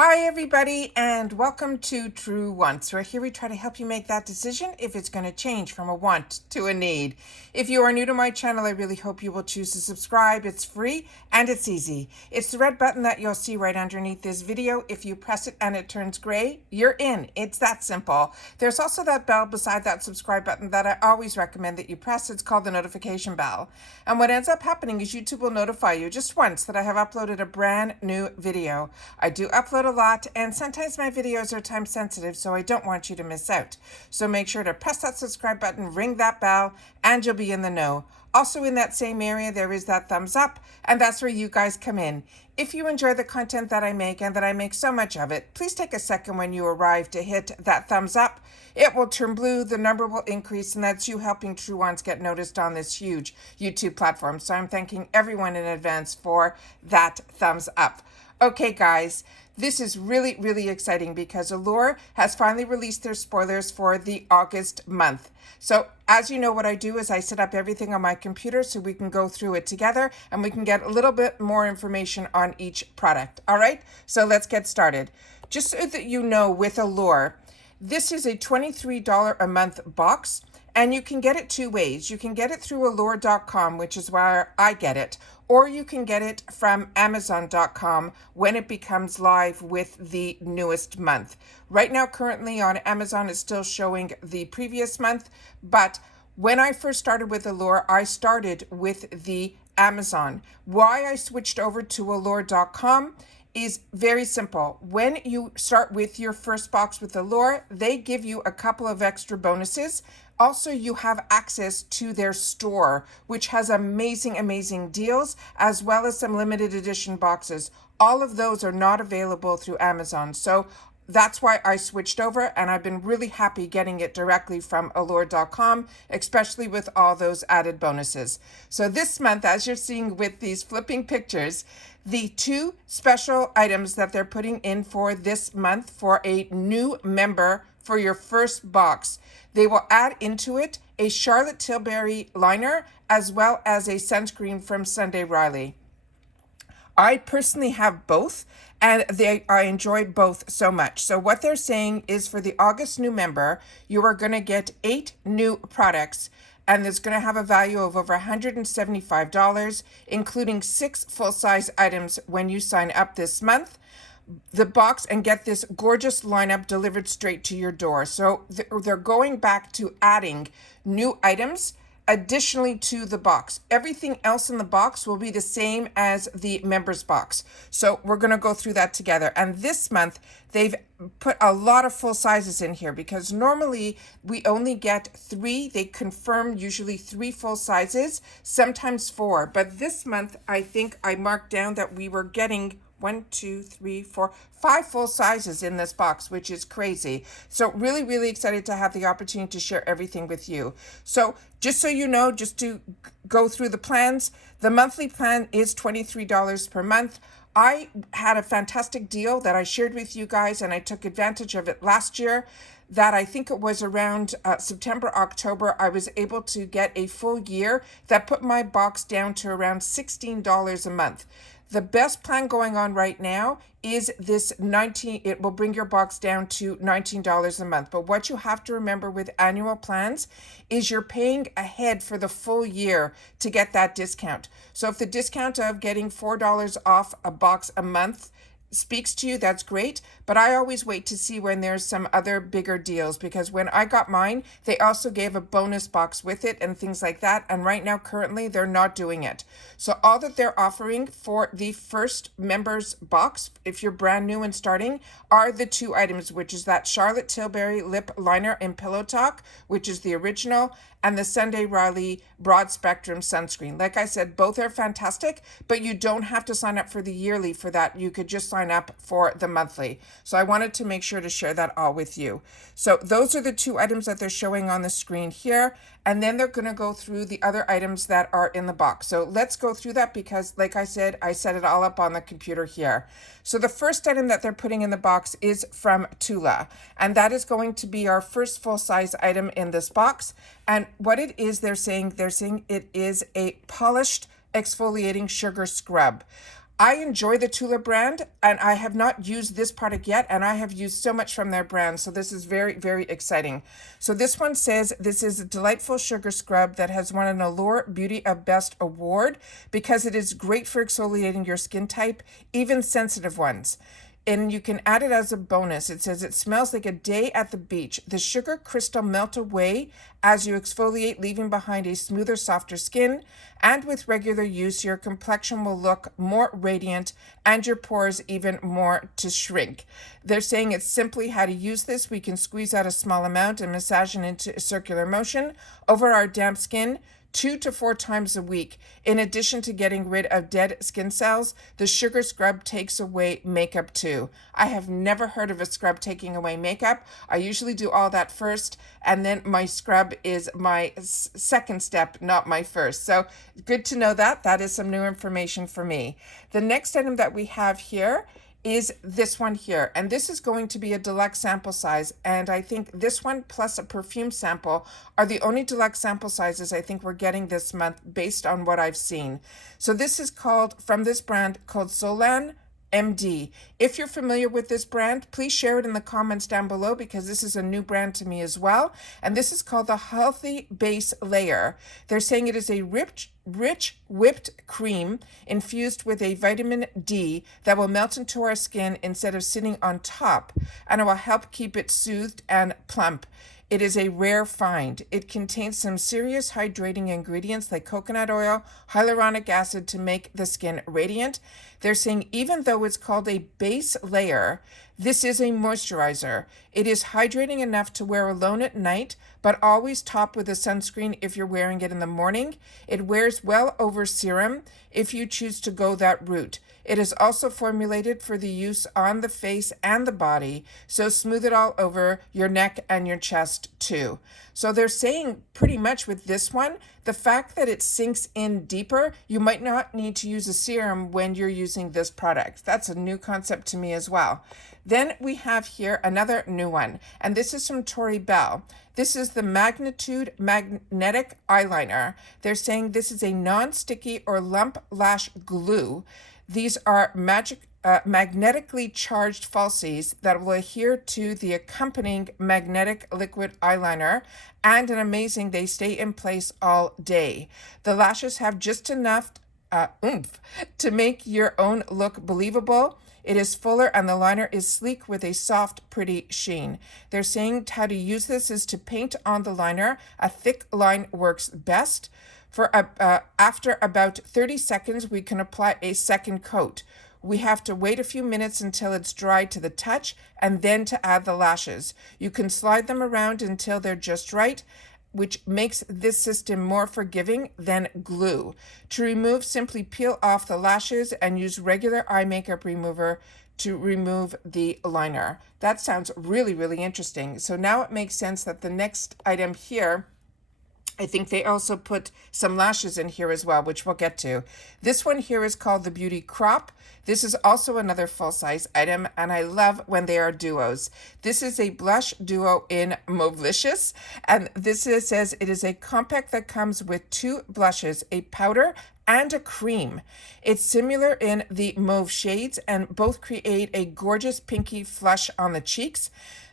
Hi everybody and welcome to True Wants, where here we try to help you make that decision if it's going to change from a want to a need. If you are new to my channel, I really hope you will choose to subscribe. It's free and it's easy. It's the red button that you'll see right underneath this video. If you press it and it turns gray, you're in. It's that simple. There's also that bell beside that subscribe button that I always recommend that you press. It's called the notification bell. And what ends up happening is YouTube will notify you just once that I have uploaded a brand new video. I do upload a lot, and sometimes my videos are time sensitive, so I don't want you to miss out. So make sure to press that subscribe button, ring that bell, and you'll be in the know. Also in that same area, there is that thumbs up, and that's where you guys come in. If you enjoy the content that I make, and that I make so much of it, please take a second when you arrive to hit that thumbs up. It will turn blue, the number will increase, and that's you helping True Ones get noticed on this huge YouTube platform. So I'm thanking everyone in advance for that thumbs up. Okay, guys, this is really, really exciting because Allure has finally released their spoilers for the August month. So as you know, what I do is I set up everything on my computer so we can go through it together and we can get a little bit more information on each product. All right, so let's get started. Just so that you know, with Allure, this is a $23 a month box. And you can get it two ways. You can get it through Allure.com, which is where I get it, or you can get it from Amazon.com when it becomes live with the newest month. Right now, currently on Amazon, it's still showing the previous month, but when I first started with Allure, I started with the Amazon. Why I switched over to Allure.com is very simple. When you start with your first box with Allure, they give you a couple of extra bonuses. Also, you have access to their store, which has amazing deals, as well as some limited edition boxes. All of those are not available through Amazon. So that's why I switched over, and I've been really happy getting it directly from Allure.com, especially with all those added bonuses. So this month, as you're seeing with these flipping pictures, the two special items that they're putting in for this month for a new member for your first box, they will add into it a Charlotte Tilbury liner as well as a sunscreen from Sunday Riley. I personally have both, and I enjoy both so much. So what they're saying is for the August new member, you are going to get 8 new products, and it's going to have a value of over $175, including 6 full-size items when you sign up this month. The box, and get this gorgeous lineup delivered straight to your door. So they're going back to adding new items additionally to the box. Everything else in the box will be the same as the members box. So we're going to go through that together. And this month, they've put a lot of full sizes in here because normally we only get 3. They confirm usually 3 full sizes, sometimes 4. But this month, I think I marked down that we were getting 1, 2, 3, 4, 5 full sizes in this box, which is crazy. So really excited to have the opportunity to share everything with you. So just so you know, just to go through the plans, the monthly plan is $23 per month. I had a fantastic deal that I shared with you guys, and I took advantage of it last year. That I think it was around September, October, I was able to get a full year that put my box down to around $16 a month. The best plan going on right now is this it will bring your box down to $19 a month. But what you have to remember with annual plans is you're paying ahead for the full year to get that discount. So if the discount of getting $4 off a box a month speaks to you, that's great. But I always wait to see when there's some other bigger deals, because when I got mine, they also gave a bonus box with it and things like that. And right now, currently, they're not doing it. So all that they're offering for the first members box, if you're brand new and starting, are the 2 items, which is that Charlotte Tilbury lip liner in Pillow Talk, which is the original, and the Sunday Riley broad spectrum sunscreen. Like I said, both are fantastic, but you don't have to sign up for the yearly for that. You could just sign up for the monthly. So I wanted to make sure to share that all with you. So those are the 2 items that they're showing on the screen here. And then they're going to go through the other items that are in the box. So let's go through that because, like I said, I set it all up on the computer here. So the first item that they're putting in the box is from Tula. And that is going to be our first full-size item in this box. And what it is, they're saying it is a polished exfoliating sugar scrub. I enjoy the Tula brand, and I have not used this product yet, and I have used so much from their brand, so this is very, very exciting. So this one says this is a delightful sugar scrub that has won an Allure Beauty of Best award because it is great for exfoliating your skin type, even sensitive ones. And you can add it as a bonus. It says it smells like a day at the beach. The sugar crystal melt away as you exfoliate, leaving behind a smoother, softer skin. And with regular use, your complexion will look more radiant and your pores even more to shrink. They're saying it's simply how to use this. We can squeeze out a small amount and massage it into a circular motion over our damp skin 2 to 4 times a week. In addition to getting rid of dead skin cells, the sugar scrub takes away makeup too. I have never heard of a scrub taking away makeup. I usually do all that first, and then my scrub is my second step, not my first. So good to know that. That is some new information for me. The next item that we have here is this one here, and this is going to be a deluxe sample size, and I think this one plus a perfume sample are the only deluxe sample sizes I think we're getting this month based on what I've seen. So this is called, from this brand, called Solan MD. If you're familiar with this brand, please share it in the comments down below because this is a new brand to me as well. And this is called the Healthy Base Layer. They're saying it is a rich whipped cream infused with a vitamin D that will melt into our skin instead of sitting on top, and it will help keep it soothed and plump. It is a rare find. It contains some serious hydrating ingredients like coconut oil, hyaluronic acid to make the skin radiant. They're saying even though it's called a base layer, this is a moisturizer. It is hydrating enough to wear alone at night, but always top with a sunscreen if you're wearing it in the morning. It wears well over serum if you choose to go that route. It is also formulated for the use on the face and the body, so smooth it all over your neck and your chest too. So they're saying pretty much with this one, the fact that it sinks in deeper, you might not need to use a serum when you're using this product. That's a new concept to me as well. Then we have here another new one, and this is from Tori Bell. This is the Magnetude Magnetic Eyeliner. They're saying this is a non-sticky or lump lash glue. These are magnetically charged falsies that will adhere to the accompanying magnetic liquid eyeliner, and an amazing, they stay in place all day. The lashes have just enough oomph to make your own look believable. It is fuller and the liner is sleek with a soft, pretty sheen. They're saying how to use this is to paint on the liner. A thick line works best. After about 30 seconds, we can apply a second coat. We have to wait a few minutes until it's dry to the touch and then to add the lashes. You can slide them around until they're just right, which makes this system more forgiving than glue. To remove, simply peel off the lashes and use regular eye makeup remover to remove the liner. That sounds really, really interesting. So now it makes sense that the next item here, I think they also put some lashes in here as well, which we'll get to. This one here is called the Beauty Crop. This is also another full-size item, and I love when they are duos. This is a blush duo in Mauvelicious, and this says it is a compact that comes with 2 blushes, a powder and a cream. It's similar in the mauve shades, and both create a gorgeous pinky flush on the cheeks.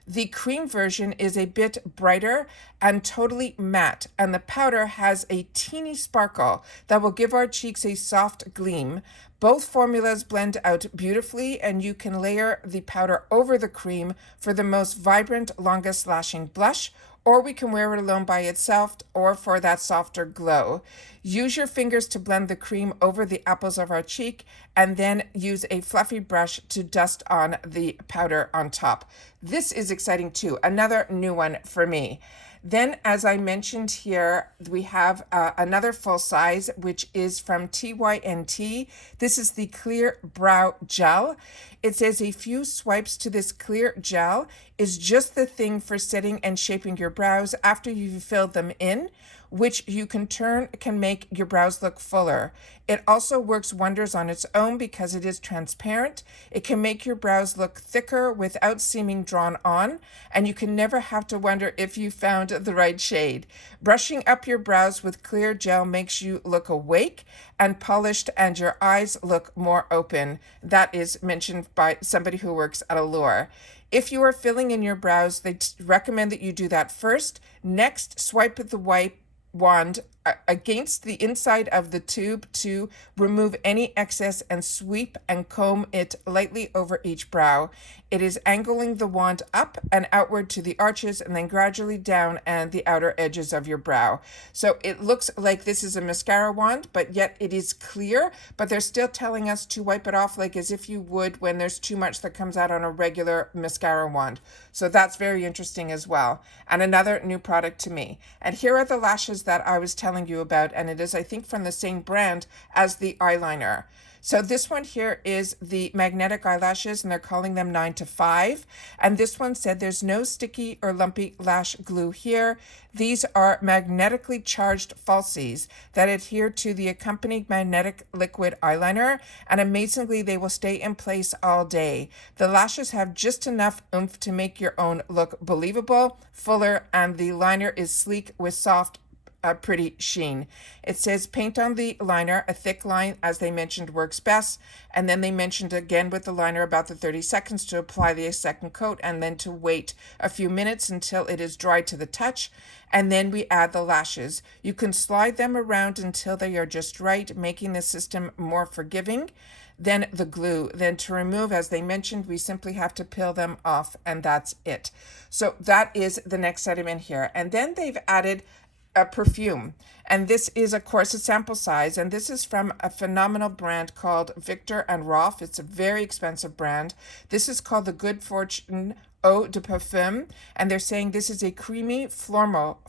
The cream version is a bit brighter and totally matte, and the powder has a teeny sparkle that will give our cheeks a soft gleam. Both formulas blend out beautifully, and you can layer the powder over the cream for the most vibrant, longest lasting blush, or we can wear it alone by itself or for that softer glow. Use your fingers to blend the cream over the apples of our cheek, and then use a fluffy brush to dust on the powder on top. This is exciting too, another new one for me. Then, as I mentioned here, we have another full size, which is from TYNT. This is the Clear Brow Gel. It says a few swipes to this clear gel is just the thing for setting and shaping your brows after you've filled them in. which you can make your brows look fuller. It also works wonders on its own because it is transparent. It can make your brows look thicker without seeming drawn on, and you can never have to wonder if you found the right shade. Brushing up your brows with clear gel makes you look awake and polished, and your eyes look more open. That is mentioned by somebody who works at Allure. If you are filling in your brows, they recommend that you do that first. Next, swipe the wand against the inside of the tube to remove any excess and sweep and comb it lightly over each brow. It is angling the wand up and outward to the arches and then gradually down and the outer edges of your brow. So it looks like this is a mascara wand, but yet it is clear, but they're still telling us to wipe it off like as if you would when there's too much that comes out on a regular mascara wand. So that's very interesting as well. And another new product to me. And here are the lashes that I was telling you about, and it is, I think, from the same brand as the eyeliner. So this one here is the magnetic eyelashes, and they're calling them 9 to 5. And this one said there's no sticky or lumpy lash glue here. These are magnetically charged falsies that adhere to the accompanying magnetic liquid eyeliner, and amazingly, they will stay in place all day. The lashes have just enough oomph to make your own look believable, fuller, and the liner is sleek with soft pretty sheen. It says paint on the liner. A thick line, as they mentioned, works best. And then they mentioned again with the liner about the 30 seconds to apply the second coat and then to wait a few minutes until it is dry to the touch. And then we add the lashes. You can slide them around until they are just right, making the system more forgiving. Then the glue. Then to remove, as they mentioned, we simply have to peel them off, and that's it. So that is the next item in here. And then they've added a perfume, and this is of course a sample size, and this is from a phenomenal brand called Victor and Rolf. It's a very expensive brand. This is called the Good Fortune Eau de Parfum, and they're saying this is a creamy floral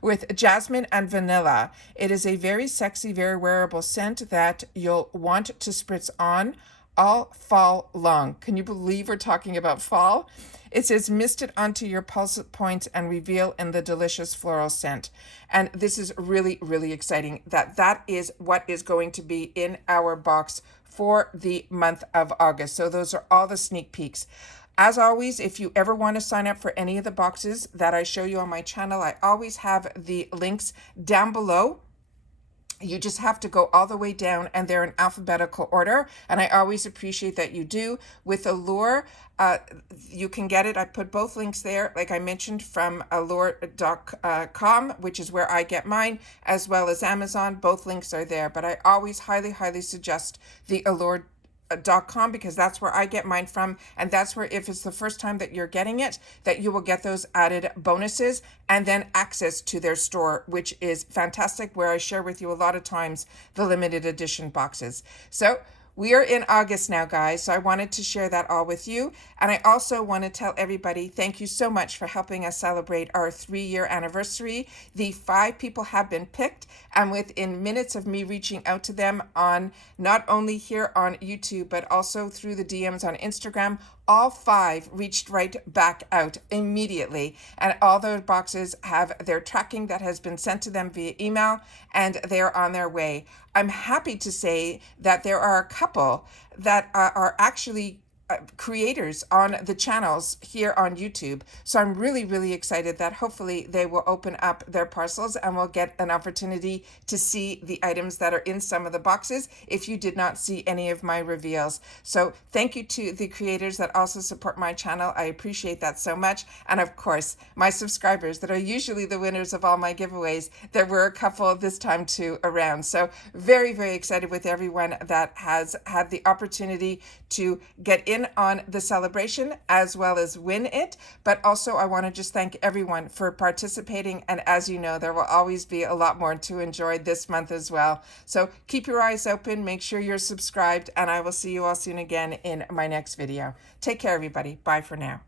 with jasmine and vanilla. It is a very sexy, very wearable scent that you'll want to spritz on all fall long. Can you believe we're talking about fall? It says mist it onto your pulse points and reveal in the delicious floral scent. And this is really, really exciting that is what is going to be in our box for the month of August. So those are all the sneak peeks. As always, if you ever want to sign up for any of the boxes that I show you on my channel, I always have the links down below. You just have to go all the way down, and they're in alphabetical order. And I always appreciate that you do. With Allure, you can get it. I put both links there, like I mentioned, from allure.com, which is where I get mine, as well as Amazon. Both links are there. But I always highly, highly suggest the Allure.com because that's where I get mine from, and that's where, if it's the first time that you're getting it, that you will get those added bonuses and then access to their store, which is fantastic, where I share with you a lot of times the limited edition boxes. So we are in August now, guys, so I wanted to share that all with you. And I also want to tell everybody, thank you so much for helping us celebrate our 3-year anniversary. The 5 people have been picked, and within minutes of me reaching out to them on not only here on YouTube, but also through the DMs on Instagram, all 5 reached right back out immediately, and all those boxes have their tracking that has been sent to them via email, and they're on their way. I'm happy to say that there are a couple that are actually creators on the channels here on YouTube. So I'm really, really excited that hopefully they will open up their parcels and we'll get an opportunity to see the items that are in some of the boxes if you did not see any of my reveals. So thank you to the creators that also support my channel. I appreciate that so much. And of course, my subscribers that are usually the winners of all my giveaways. There were a couple this time too around. So very, very excited with everyone that has had the opportunity to get in on the celebration as well as win it. But also I want to just thank everyone for participating, and as you know, there will always be a lot more to enjoy this month as well. So keep your eyes open, make sure you're subscribed, and I will see you all soon again in my next video. Take care, everybody. Bye for now.